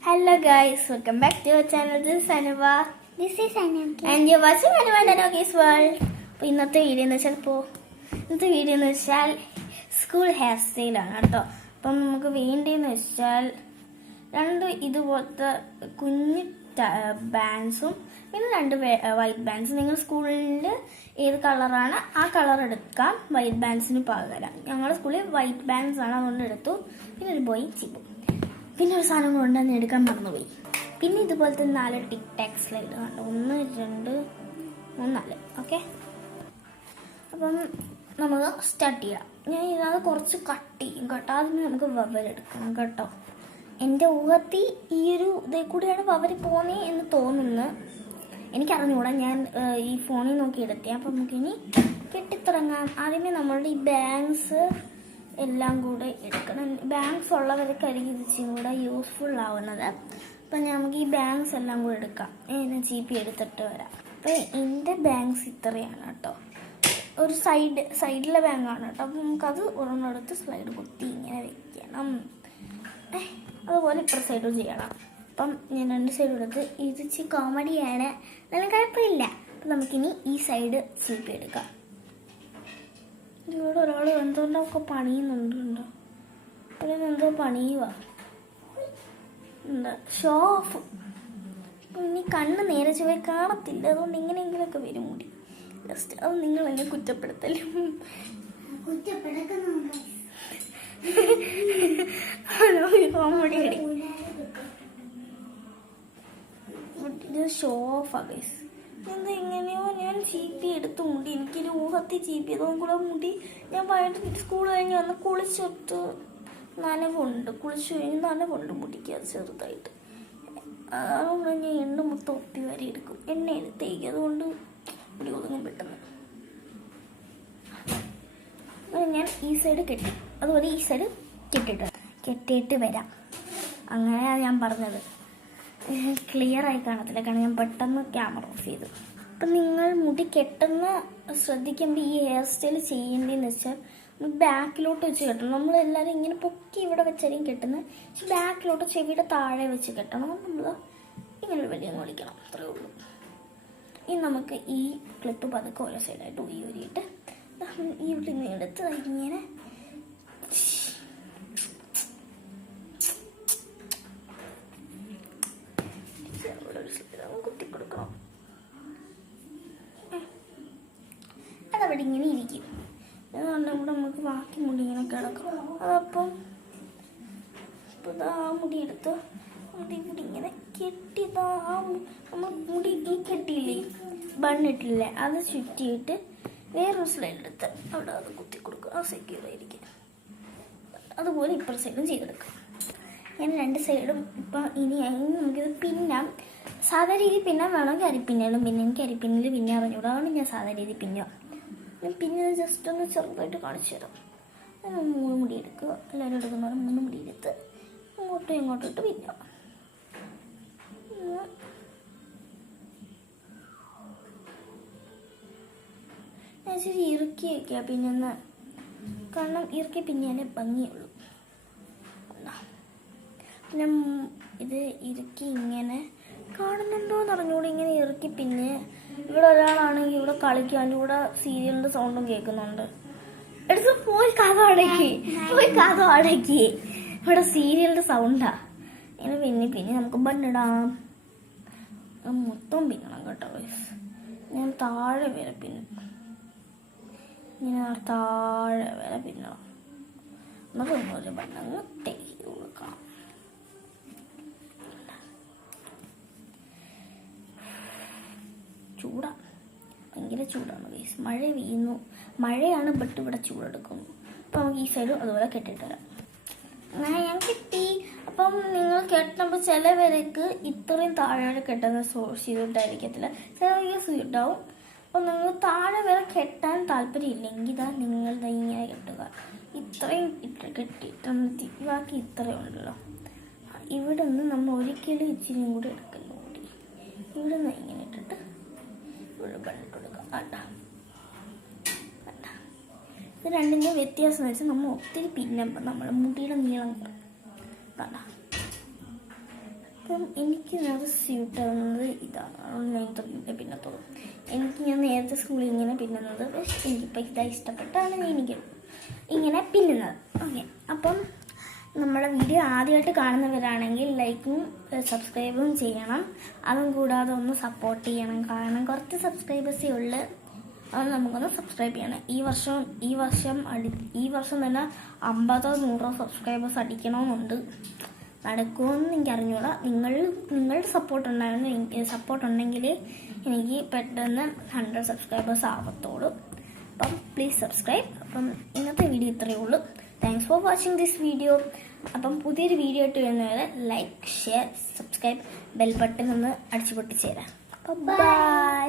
Hello guys, welcome back to our channel. This is Anuva. This is Anamki. And you're watching Anuva and Anuki's world. അപ്പോൾ ഇന്നത്തെ video എന്ന് വെച്ചാൽ school hair സ്റ്റൈലാണ് കേട്ടോ. അപ്പം നമുക്ക് വേണ്ടിയെന്ന് വെച്ചാൽ രണ്ട് ഇതുപോലത്തെ കുഞ്ഞ് ബാൻഡ്സും പിന്നെ രണ്ട് വൈറ്റ് ബാൻഡ്സ്. നിങ്ങൾ സ്കൂളിൽ ഏത് കളറാണ് ആ കളർ എടുക്കാം വൈറ്റ് ബാൻഡ്സിന് പകരം. ഞങ്ങളുടെ സ്കൂളിൽ വൈറ്റ് ബാൻഡ്സ് ആണ്, അതുകൊണ്ട് എടുത്തു. പിന്നെ ഒരു ബോയ് ചിപ്പും പിന്നെ ഒരു സാധനം കൊണ്ടുവന്ന് എടുക്കാൻ മറന്നുപോയി. പിന്നെ ഇതുപോലത്തെ 4 ടിക് ടാക് സ്ലൈഡ് കണ്ടു. 1 2 3 4. ഓക്കെ, അപ്പം നമുക്ക് സ്റ്റാർട്ട് ചെയ്യാം. ഞാൻ ഇതിനകത്ത് കുറച്ച് കട്ട് ചെയ്യും കേട്ടോ. അതിന് നമുക്ക് വവരെടുക്കണം കേട്ടോ. എൻ്റെ ഊഹത്തിൽ ഈ ഒരു ഇതേ കൂടിയാണ് വവര് പോകുന്നത് എന്ന് തോന്നുന്നു. എനിക്കറിഞ്ഞൂടാ, ഞാൻ ഈ ഫോണിൽ നോക്കി എടുത്തേ. അപ്പം നമുക്കിനി കെട്ടിത്തിറങ്ങാം. ആദ്യമേ നമ്മളുടെ ഈ ബാങ്ക്സ് എല്ലാം കൂടെ എടുക്കണം. ബാങ്ക്സ് ഉള്ളവർക്കായിരിക്കും ഇതിച്ചും കൂടെ യൂസ്ഫുൾ ആവുന്നത്. അപ്പം നമുക്ക് ഈ ബാങ്ക്സ് എല്ലാം കൂടെ എടുക്കാം. ഞാൻ ചീപ്പി എടുത്തിട്ട് വരാം. അപ്പം എൻ്റെ ബാങ്ക്സ് ഇത്രയാണ് കേട്ടോ. ഒരു സൈഡിലെ ബാങ്കാണ് കേട്ടോ. അപ്പം നമുക്കത് ഒരെണ്ണെടുത്ത് സ്ലൈഡ് കുത്തി ഇങ്ങനെ വെക്കണം. അതുപോലെ ഇപ്പുറ സൈഡും ചെയ്യണം. അപ്പം ഞാൻ 2 സൈഡും എടുത്ത് ഇത് കോമഡിയാണ്, നല്ല കുഴപ്പമില്ല. അപ്പം നമുക്കിനി ഈ സൈഡ് ചീപ്പി എടുക്കാം. ഇവിടെ ഒരാൾ എന്തുകൊണ്ടൊക്കെ പണിയുന്നുണ്ടോ? അതിനെന്തോ പണിയുക എന്താ ഷോ ഓഫ്. ഇനി കണ്ണ് നേരെ ചുവ കാണത്തില്ല, അതുകൊണ്ട് ഇങ്ങനെയെങ്കിലുമൊക്കെ വരും മുടി. ജസ്റ്റ് അത് നിങ്ങൾ എന്നെ കുറ്റപ്പെടുത്തലും കോമഡി ഇത് ഷോ ഓഫാ ഗൈസ്. എന്താ എങ്ങനെയോ ഞാൻ ചീപ്പി എടുത്ത് മുടി, എനിക്കൊരു ഊഹത്തിൽ ചീപ്പി അതും കൂടെ മുടി. ഞാൻ വൈകിട്ട് സ്കൂൾ കഴിഞ്ഞ് വന്ന് കുളിച്ചിട്ട് കുളിച്ചു കഴിഞ്ഞ് നനവുണ്ട് മുടിക്ക്, അത് ചെറുതായിട്ട്. അതുകൊണ്ട് ഞാൻ എണ്ണ മൊത്തം ഒപ്പി വരെ എടുക്കും, എണ്ണ എടുത്തേക്ക്. അതുകൊണ്ട് മുടി ഒതുങ്ങും പെട്ടെന്ന്. അങ്ങനെ ഞാൻ ഈ സൈഡ് കെട്ടി, അതുപോലെ ഈ സൈഡ് കെട്ടിയിട്ട് വരാം. അങ്ങനെയാണ് ഞാൻ പറഞ്ഞത്. ക്ലിയർ ആയി കാണത്തില്ല, കാരണം ഞാൻ പെട്ടെന്ന് ക്യാമറ ഓഫ് ചെയ്തു. അപ്പം നിങ്ങൾ മുടി കെട്ടുന്ന ശ്രദ്ധിക്കുമ്പോൾ ഈ ഹെയർ സ്റ്റൈൽ ചെയ്യേണ്ടതെന്ന് വെച്ചാൽ ബാക്കിലോട്ട് വെച്ച് കെട്ടണം. നമ്മളെല്ലാവരും ഇങ്ങനെ പൊക്കി ഇവിടെ വെച്ചായിരിക്കും കെട്ടുന്നത്, പക്ഷെ ബാക്കിലോട്ട് ചെവിയുടെ താഴെ വെച്ച് കെട്ടണം. നമ്മൾ ഇങ്ങനെ ഒരു വലിയ വിളിക്കണം, അത്രേ ഉള്ളൂ. ഇനി നമുക്ക് ഈ ക്ലിപ്പ് പതുക്കെ ഓരോ സൈഡായിട്ട് ഊരിയിട്ട് ഇവിടെ നിന്ന് എടുത്ത് ഇങ്ങനെ കുത്തിക്കൊടുക്കണം. അതവിടെ ഇങ്ങനെ ഇരിക്കും. അതുകൊണ്ട് ഇവിടെ നമുക്ക് ബാക്കി മുടി ഇങ്ങനെ കിടക്കും. അതപ്പം ആ മുടി എടുത്ത് ഇവിടെ ഇങ്ങനെ കെട്ടിയതാ. നമ്മൾ മുടി ഈ കെട്ടിയില്ലേ, ബണ്ണിട്ടില്ലേ, അത് ചുറ്റിയിട്ട് വേറൊരു സ്ലൈഡ് എടുത്ത് അവിടെ അത് കുത്തി കൊടുക്കുക. ആ സെക്യൂർ ആയിരിക്കും. അതുപോലെ ഇപ്പുറ സൈഡും ചെയ്തെടുക്കാം. ഞാൻ 2 സൈഡും ഇപ്പം ഇനി നമുക്കിത് പിന്നാം. സാധാ രീതി പിന്നാൻ വേണമെങ്കിൽ അരിപ്പിന്നാലും പിന്നെ എനിക്ക് അരിപ്പിന്നിൽ പിന്നെ അറിഞ്ഞൂടാ, അതുകൊണ്ട് ഞാൻ സാധാ രീതി പിന്നാം. ഞാൻ പിന്നെ ജസ്റ്റ് ഒന്ന് ചെറുതായിട്ട് കാണിച്ചു തരാം. 3 മുടി എടുക്കുക, എല്ലാവരും എടുക്കുന്ന 3 മുടി എടുത്ത് അങ്ങോട്ടും ഇങ്ങോട്ടും ഇട്ട് പിന്നാം. ഞാൻ ശരി ഇറുക്കി വയ്ക്കുക പിന്നെ, കാരണം ഇറുക്കി പിന്നെയാലേ ഭംഗിയുള്ളൂ. പിന്നെ ഇത് ഇറുക്കി ഇങ്ങനെ കാണുന്നുണ്ടോയെന്ന് അറിഞ്ഞൂടെ, ഇങ്ങനെ ഇറുക്കി. പിന്നെ ഇവിടെ ഒരാളാണെങ്കിൽ ഇവിടെ കളിക്കുക, അതിൻ്റെ കൂടെ സീരിയലിൻ്റെ സൗണ്ടും കേൾക്കുന്നുണ്ട്. എടുത്ത് പോയി കഥ അടക്കി. ഇവിടെ സീരിയലിൻ്റെ സൗണ്ടാ. ഇങ്ങനെ പിന്നെ നമുക്ക് ബണ്ണിടാം. മൊത്തം പിന്നണം കേട്ടോ. ഞാൻ താഴെ വരെ പിന്നും, ഇങ്ങനെ താഴെ വരെ പിന്നണം. എന്നിട്ട് ഒന്നൊരു ബണ്ണങ്ങ് തേക്ക് കൊടുക്കണം. ചൂടാണ്, ഭയങ്കര ചൂടാണ് ഗൈസ്. മഴ പെയ്യുന്നു, മഴയാണ്, ബട്ട് ഇവിടെ ചൂടെടുക്കുന്നു. അപ്പം നമുക്ക് ഈ സൈഡും അതുപോലെ കെട്ടിട്ട് വരാം. അങ്ങനെ ഞാൻ കെട്ടി. അപ്പം നിങ്ങൾ കെട്ടുമ്പോൾ ചിലവർക്ക് ഇത്രയും താഴെ വരെ കെട്ടുന്ന സ്യൂട്ടായിരിക്കത്തില്ല, ചിലവർക്ക് സ്യൂട്ടാവും. അപ്പം നിങ്ങൾ താഴെ വരെ കെട്ടാൻ താല്പര്യം ഇല്ലെങ്കിൽ ഇതാ നിങ്ങൾ ഇങ്ങനെ കെട്ടുക. ഇത്രയും കെട്ടിയിട്ട് ബാക്കി ഇത്രയും ഉണ്ടല്ലോ. ഇവിടെ നിന്ന് നമ്മൾ ഒരിക്കലും ഇച്ചിരിയും കൂടി എടുക്കല്ലോ. ഇവിടെ നിന്ന് ഇങ്ങനെ ഇട്ടിട്ട് ഇവിടെ ബണ്ണിട്ട് കൊടുക്കാം. ഇത് രണ്ടിൻ്റെ വ്യത്യാസം എന്ന് വെച്ചാൽ നമ്മൾ ഒത്തിരി പിന്നുമ്പോൾ നമ്മുടെ മുടിയുടെ നീളം കുറയും. അപ്പം എനിക്ക് നേരത്തെ സ്യൂട്ടാവുന്നത് ഇതാണ്, ഞാൻ പിന്നത്തോളം ഞാൻ നേരത്തെ സ്കൂളിൽ ഇങ്ങനെ പിന്നുന്നത്, പക്ഷെ എനിക്കിപ്പോൾ ഇതാ ഇഷ്ടപ്പെട്ടാണ് ഞാൻ എനിക്ക് ഇങ്ങനെ പിന്നുന്നത്. ഓക്കെ, അപ്പം നമ്മുടെ വീഡിയോ ആദ്യമായിട്ട് കാണുന്നവരാണെങ്കിൽ ലൈക്കും സബ്സ്ക്രൈബും ചെയ്യണം. അതും കൂടാതെ ഒന്ന് സപ്പോർട്ട് ചെയ്യണം, കാരണം കുറച്ച് സബ്സ്ക്രൈബേഴ്സേ ഉള്ളു. അത് നമുക്കൊന്ന് സബ്സ്ക്രൈബ് ചെയ്യണം. ഈ വർഷം തന്നെ 50-100 സബ്സ്ക്രൈബേഴ്സ് അടിക്കണമെന്നുണ്ട്. നടക്കുമെന്ന് എനിക്ക് അറിഞ്ഞൂടാ. നിങ്ങളുടെ സപ്പോർട്ട് ഉണ്ടെങ്കിൽ എനിക്ക് പെട്ടെന്ന് 100 സബ്സ്ക്രൈബേഴ്സ് ആവത്തുള്ളൂ. അപ്പം പ്ലീസ് സബ്സ്ക്രൈബ്. അപ്പം ഇന്നത്തെ വീഡിയോ ഇത്രയേ ഉള്ളൂ. Thanks for watching this video. അപ്പം പുതിയൊരു വീഡിയോ ആയിട്ട് വരുന്നവരെ like, share, subscribe, bell button ഒന്ന് അടിച്ചു പൊട്ടിച്ചേരാം. അപ്പം ബൈ.